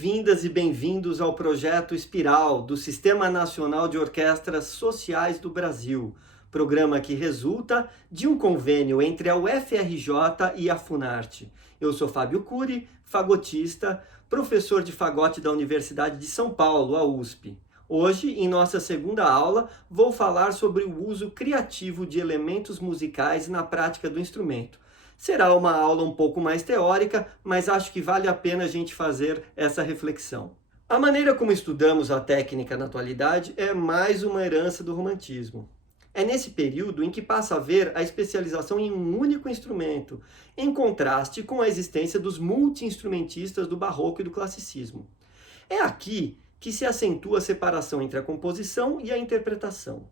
Bem-vindas e bem-vindos ao projeto Espiral do Sistema Nacional de Orquestras Sociais do Brasil, programa que resulta de um convênio entre a UFRJ e a Funarte. Eu sou Fábio Cury, fagotista, professor de fagote da Universidade de São Paulo, a USP. Hoje, em nossa segunda aula, vou falar sobre o uso criativo de elementos musicais na prática do instrumento. Será uma aula um pouco mais teórica, mas acho que vale a pena a gente fazer essa reflexão. A maneira como estudamos a técnica na atualidade é mais uma herança do romantismo. É nesse período em que passa a haver a especialização em um único instrumento, em contraste com a existência dos multi-instrumentistas do barroco e do classicismo. É aqui que se acentua a separação entre a composição e a interpretação.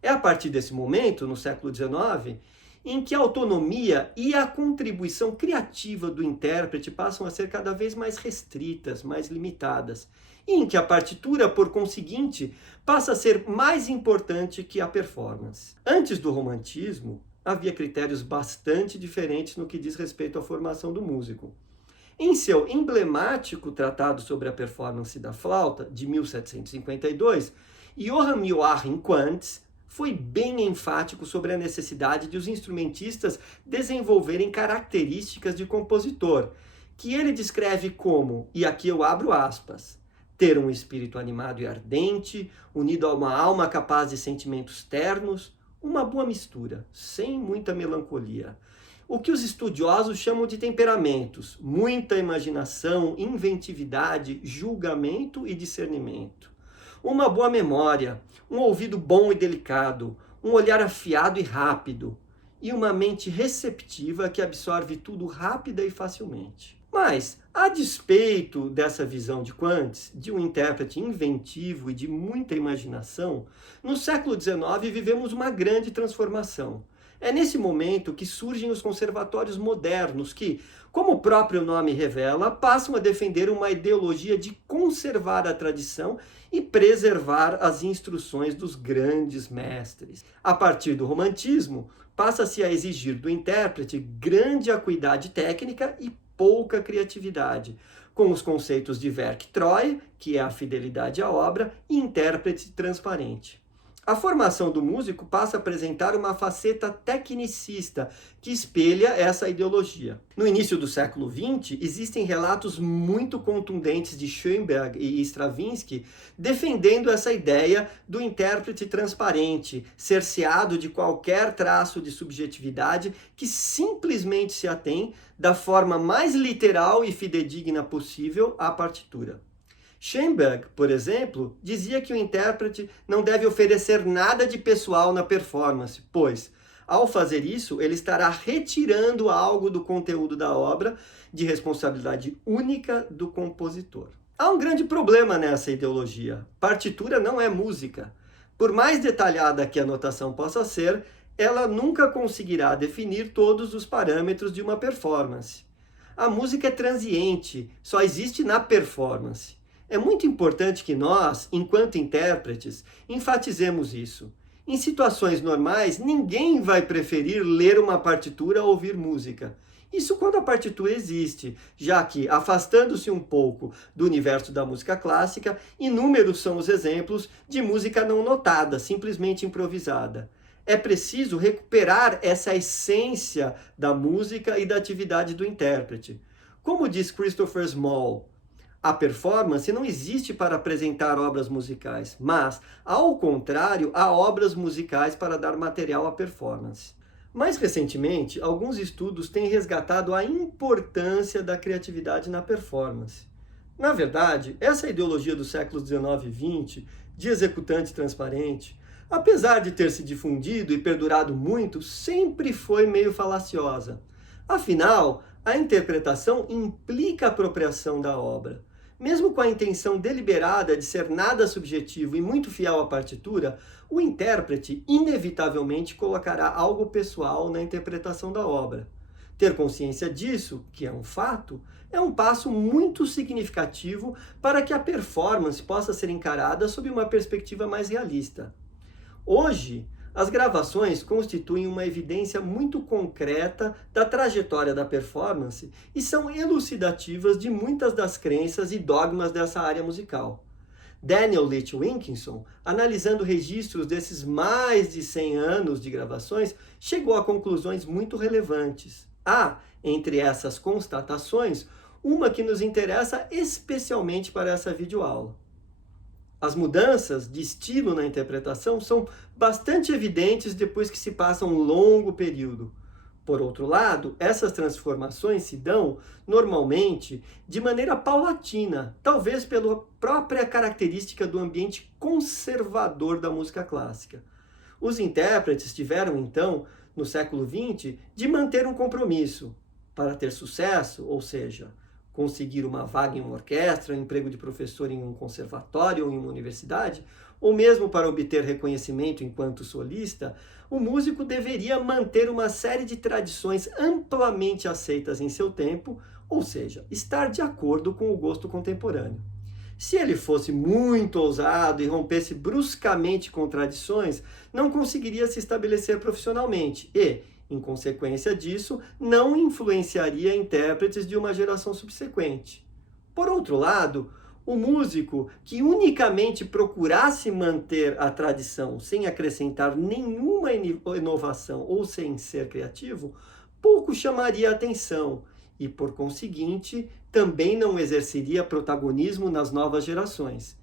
É a partir desse momento, no século XIX, em que a autonomia e a contribuição criativa do intérprete passam a ser cada vez mais restritas, mais limitadas, e em que a partitura, por conseguinte, passa a ser mais importante que a performance. Antes do romantismo, havia critérios bastante diferentes no que diz respeito à formação do músico. Em seu emblemático Tratado sobre a Performance da Flauta, de 1752, Johann Joachim Quantz foi bem enfático sobre a necessidade de os instrumentistas desenvolverem características de compositor, que ele descreve como, e aqui eu abro aspas, ter um espírito animado e ardente, unido a uma alma capaz de sentimentos ternos, uma boa mistura, sem muita melancolia. O que os estudiosos chamam de temperamentos, muita imaginação, inventividade, julgamento e discernimento. Uma boa memória, um ouvido bom e delicado, um olhar afiado e rápido, e uma mente receptiva que absorve tudo rápida e facilmente. Mas, a despeito dessa visão de Quantz, de um intérprete inventivo e de muita imaginação, no século XIX vivemos uma grande transformação. É nesse momento que surgem os conservatórios modernos que, como o próprio nome revela, passam a defender uma ideologia de conservar a tradição e preservar as instruções dos grandes mestres. A partir do romantismo, passa-se a exigir do intérprete grande acuidade técnica e pouca criatividade, com os conceitos de Werktreue, que é a fidelidade à obra, e intérprete transparente. A formação do músico passa a apresentar uma faceta tecnicista que espelha essa ideologia. No início do século XX, existem relatos muito contundentes de Schoenberg e Stravinsky defendendo essa ideia do intérprete transparente, cerceado de qualquer traço de subjetividade que simplesmente se atém da forma mais literal e fidedigna possível à partitura. Schoenberg, por exemplo, dizia que o intérprete não deve oferecer nada de pessoal na performance, pois, ao fazer isso, ele estará retirando algo do conteúdo da obra de responsabilidade única do compositor. Há um grande problema nessa ideologia. Partitura não é música. Por mais detalhada que a notação possa ser, ela nunca conseguirá definir todos os parâmetros de uma performance. A música é transiente, só existe na performance. É muito importante que nós, enquanto intérpretes, enfatizemos isso. Em situações normais, ninguém vai preferir ler uma partitura a ouvir música. Isso quando a partitura existe, já que, afastando-se um pouco do universo da música clássica, inúmeros são os exemplos de música não notada, simplesmente improvisada. É preciso recuperar essa essência da música e da atividade do intérprete. Como diz Christopher Small, a performance não existe para apresentar obras musicais, mas, ao contrário, há obras musicais para dar material à performance. Mais recentemente, alguns estudos têm resgatado a importância da criatividade na performance. Na verdade, essa ideologia dos séculos XIX e XX, de executante transparente, apesar de ter se difundido e perdurado muito, sempre foi meio falaciosa. Afinal, a interpretação implica a apropriação da obra. Mesmo com a intenção deliberada de ser nada subjetivo e muito fiel à partitura, o intérprete inevitavelmente colocará algo pessoal na interpretação da obra. Ter consciência disso, que é um fato, é um passo muito significativo para que a performance possa ser encarada sob uma perspectiva mais realista. Hoje, As gravações constituem uma evidência muito concreta da trajetória da performance e são elucidativas de muitas das crenças e dogmas dessa área musical. Daniel Leach Wilkinson, analisando registros desses mais de 100 anos de gravações, chegou a conclusões muito relevantes. Há, entre essas constatações, uma que nos interessa especialmente para essa videoaula. As mudanças de estilo na interpretação são bastante evidentes depois que se passa um longo período. Por outro lado, essas transformações se dão, normalmente, de maneira paulatina, talvez pela própria característica do ambiente conservador da música clássica. Os intérpretes tiveram, então, no século XX, de manter um compromisso. Para ter sucesso, ou seja, conseguir uma vaga em uma orquestra, um emprego de professor em um conservatório ou em uma universidade, ou mesmo para obter reconhecimento enquanto solista, o músico deveria manter uma série de tradições amplamente aceitas em seu tempo, ou seja, estar de acordo com o gosto contemporâneo. Se ele fosse muito ousado e rompesse bruscamente com tradições, não conseguiria se estabelecer profissionalmente e, em consequência disso, não influenciaria intérpretes de uma geração subsequente. Por outro lado, o músico que unicamente procurasse manter a tradição sem acrescentar nenhuma inovação ou sem ser criativo, pouco chamaria atenção e, por conseguinte, também não exerceria protagonismo nas novas gerações.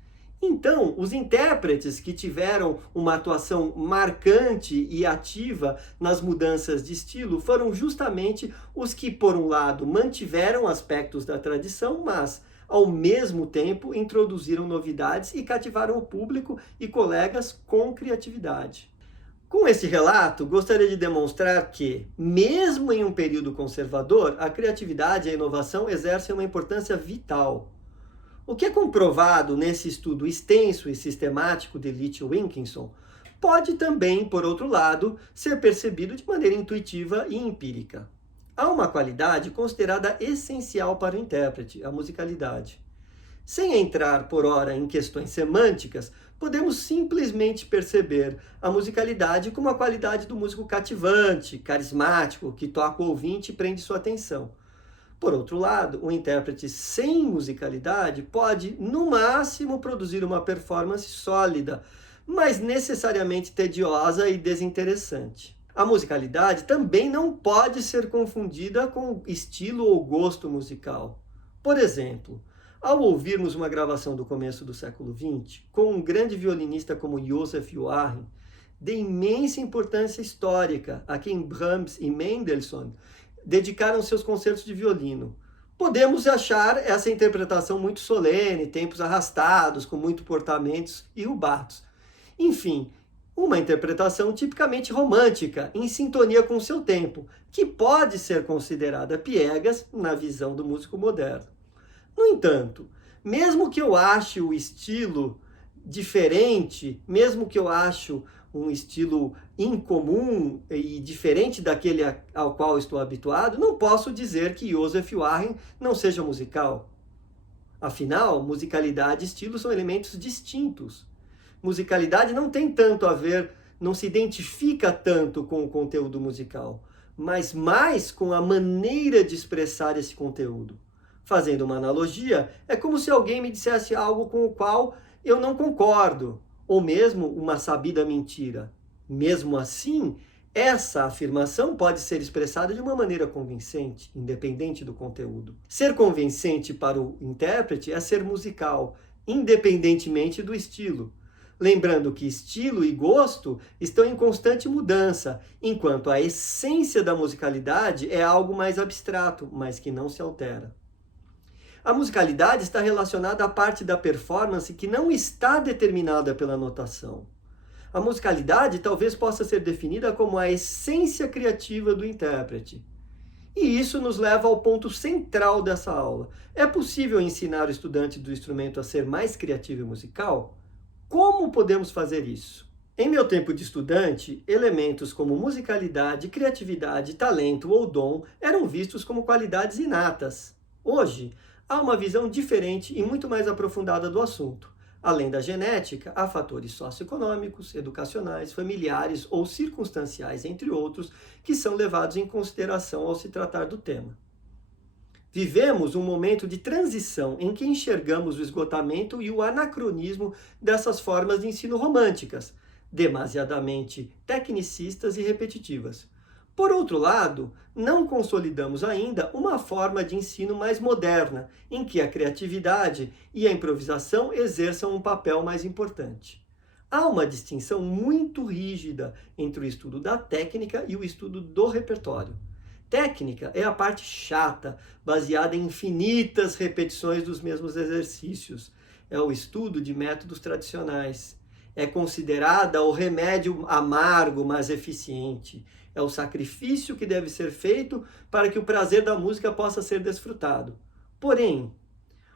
Então, os intérpretes que tiveram uma atuação marcante e ativa nas mudanças de estilo foram justamente os que, por um lado, mantiveram aspectos da tradição, mas, ao mesmo tempo, introduziram novidades e cativaram o público e colegas com criatividade. Com esse relato, gostaria de demonstrar que, mesmo em um período conservador, a criatividade e a inovação exercem uma importância vital. O que é comprovado nesse estudo extenso e sistemático de Leach Wilkinson pode também, por outro lado, ser percebido de maneira intuitiva e empírica. Há uma qualidade considerada essencial para o intérprete, a musicalidade. Sem entrar, por ora, em questões semânticas, podemos simplesmente perceber a musicalidade como a qualidade do músico cativante, carismático, que toca o ouvinte e prende sua atenção. Por outro lado, um intérprete sem musicalidade pode, no máximo, produzir uma performance sólida, mas necessariamente tediosa e desinteressante. A musicalidade também não pode ser confundida com estilo ou gosto musical. Por exemplo, ao ouvirmos uma gravação do começo do século XX, com um grande violinista como Joseph Joachim, de imensa importância histórica, a quem Brahms e Mendelssohn dedicaram seus concertos de violino, podemos achar essa interpretação muito solene, tempos arrastados, com muitos portamentos e rubatos. Enfim, uma interpretação tipicamente romântica, em sintonia com seu tempo, que pode ser considerada piegas na visão do músico moderno. No entanto, mesmo que eu ache o estilo diferente, mesmo que eu ache um estilo incomum e diferente daquele ao qual estou habituado, não posso dizer que Joseph Joachim não seja musical. Afinal, musicalidade e estilo são elementos distintos. Musicalidade não tem tanto a ver, não se identifica tanto com o conteúdo musical, mas mais com a maneira de expressar esse conteúdo. Fazendo uma analogia, é como se alguém me dissesse algo com o qual eu não concordo, ou mesmo uma sabida mentira. Mesmo assim, essa afirmação pode ser expressada de uma maneira convincente, independente do conteúdo. Ser convincente para o intérprete é ser musical, independentemente do estilo. Lembrando que estilo e gosto estão em constante mudança, enquanto a essência da musicalidade é algo mais abstrato, mas que não se altera. A musicalidade está relacionada à parte da performance que não está determinada pela notação. A musicalidade talvez possa ser definida como a essência criativa do intérprete. E isso nos leva ao ponto central dessa aula. É possível ensinar o estudante do instrumento a ser mais criativo e musical? Como podemos fazer isso? Em meu tempo de estudante, elementos como musicalidade, criatividade, talento ou dom eram vistos como qualidades inatas. Hoje, há uma visão diferente e muito mais aprofundada do assunto. Além da genética, há fatores socioeconômicos, educacionais, familiares ou circunstanciais, entre outros, que são levados em consideração ao se tratar do tema. Vivemos um momento de transição em que enxergamos o esgotamento e o anacronismo dessas formas de ensino românticas, demasiadamente tecnicistas e repetitivas. Por outro lado, não consolidamos ainda uma forma de ensino mais moderna, em que a criatividade e a improvisação exerçam um papel mais importante. Há uma distinção muito rígida entre o estudo da técnica e o estudo do repertório. Técnica é a parte chata, baseada em infinitas repetições dos mesmos exercícios. É o estudo de métodos tradicionais. É considerada o remédio amargo, mas eficiente. É o sacrifício que deve ser feito para que o prazer da música possa ser desfrutado. Porém,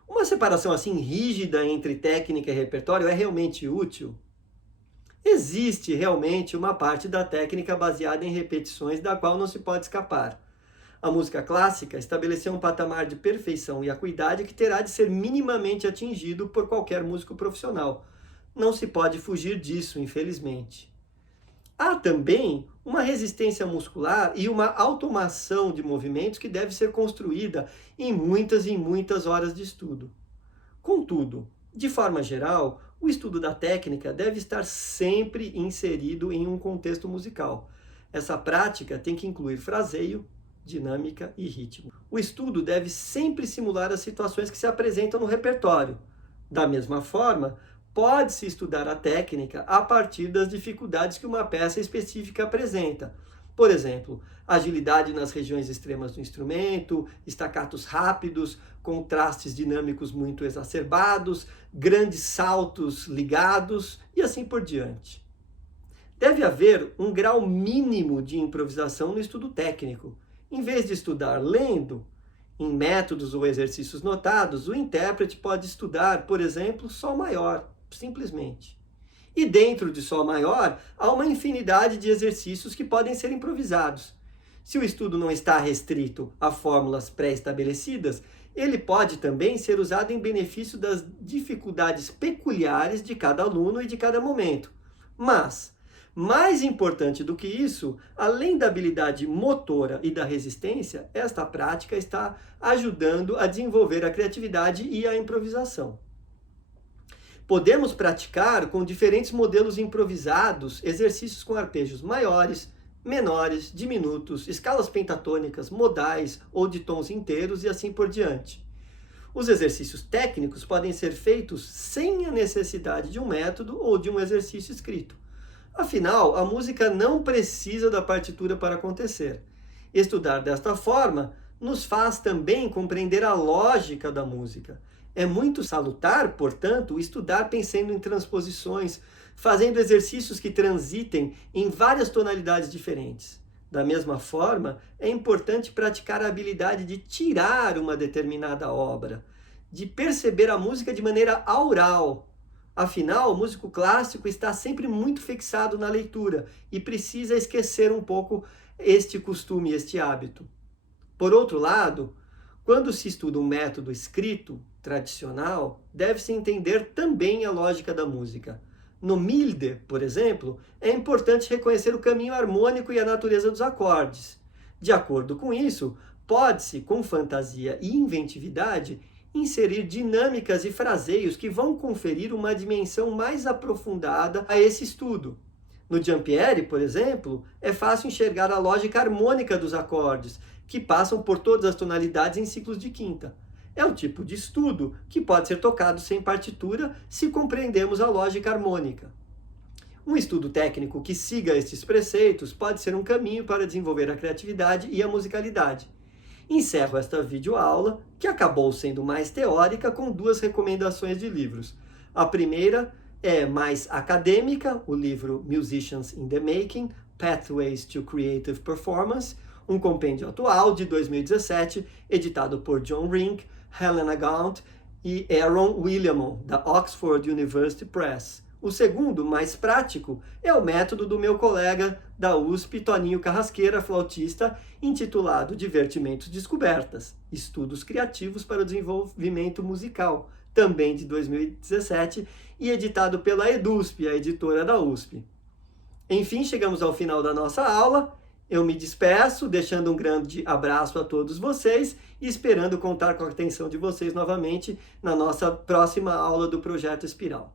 uma separação assim rígida entre técnica e repertório é realmente útil? Existe realmente uma parte da técnica baseada em repetições da qual não se pode escapar. A música clássica estabeleceu um patamar de perfeição e acuidade que terá de ser minimamente atingido por qualquer músico profissional. Não se pode fugir disso, infelizmente. Há também uma resistência muscular e uma automação de movimentos que deve ser construída em muitas e muitas horas de estudo. Contudo, de forma geral, o estudo da técnica deve estar sempre inserido em um contexto musical. Essa prática tem que incluir fraseio, dinâmica e ritmo. O estudo deve sempre simular as situações que se apresentam no repertório. Da mesma forma, pode-se estudar a técnica a partir das dificuldades que uma peça específica apresenta. Por exemplo, agilidade nas regiões extremas do instrumento, estacatos rápidos, contrastes dinâmicos muito exacerbados, grandes saltos ligados e assim por diante. Deve haver um grau mínimo de improvisação no estudo técnico. Em vez de estudar lendo, em métodos ou exercícios notados, o intérprete pode estudar, por exemplo, Sol maior, simplesmente. E dentro de Sol maior, há uma infinidade de exercícios que podem ser improvisados. Se o estudo não está restrito a fórmulas pré-estabelecidas, ele pode também ser usado em benefício das dificuldades peculiares de cada aluno e de cada momento. Mas, mais importante do que isso, além da habilidade motora e da resistência, esta prática está ajudando a desenvolver a criatividade e a improvisação. Podemos praticar com diferentes modelos improvisados exercícios com arpejos maiores, menores, diminutos, escalas pentatônicas, modais ou de tons inteiros e assim por diante. Os exercícios técnicos podem ser feitos sem a necessidade de um método ou de um exercício escrito. Afinal, a música não precisa da partitura para acontecer. Estudar desta forma nos faz também compreender a lógica da música. É muito salutar, portanto, estudar pensando em transposições, fazendo exercícios que transitem em várias tonalidades diferentes. Da mesma forma, é importante praticar a habilidade de tirar uma determinada obra, de perceber a música de maneira aural. Afinal, o músico clássico está sempre muito fixado na leitura e precisa esquecer um pouco este costume, este hábito. Por outro lado, quando se estuda um método escrito, tradicional, deve-se entender também a lógica da música. No Milde, por exemplo, é importante reconhecer o caminho harmônico e a natureza dos acordes. De acordo com isso, pode-se, com fantasia e inventividade, inserir dinâmicas e fraseios que vão conferir uma dimensão mais aprofundada a esse estudo. No Giampieri, por exemplo, é fácil enxergar a lógica harmônica dos acordes, que passam por todas as tonalidades em ciclos de quinta. É o tipo de estudo que pode ser tocado sem partitura se compreendemos a lógica harmônica. Um estudo técnico que siga estes preceitos pode ser um caminho para desenvolver a criatividade e a musicalidade. Encerro esta videoaula, que acabou sendo mais teórica, com duas recomendações de livros. A primeira é mais acadêmica, o livro Musicians in the Making, Pathways to Creative Performance, um compêndio atual de 2017, editado por John Rink, Helena Gaunt e Aaron Williamon, da Oxford University Press. O segundo, mais prático, é o método do meu colega da USP, Toninho Carrasqueira, flautista, intitulado Divertimentos Descobertas, Estudos Criativos para o Desenvolvimento Musical, também de 2017, e editado pela EDUSP, a editora da USP. Enfim, chegamos ao final da nossa aula. Eu me despeço, deixando um grande abraço a todos vocês e esperando contar com a atenção de vocês novamente na nossa próxima aula do Projeto Espiral.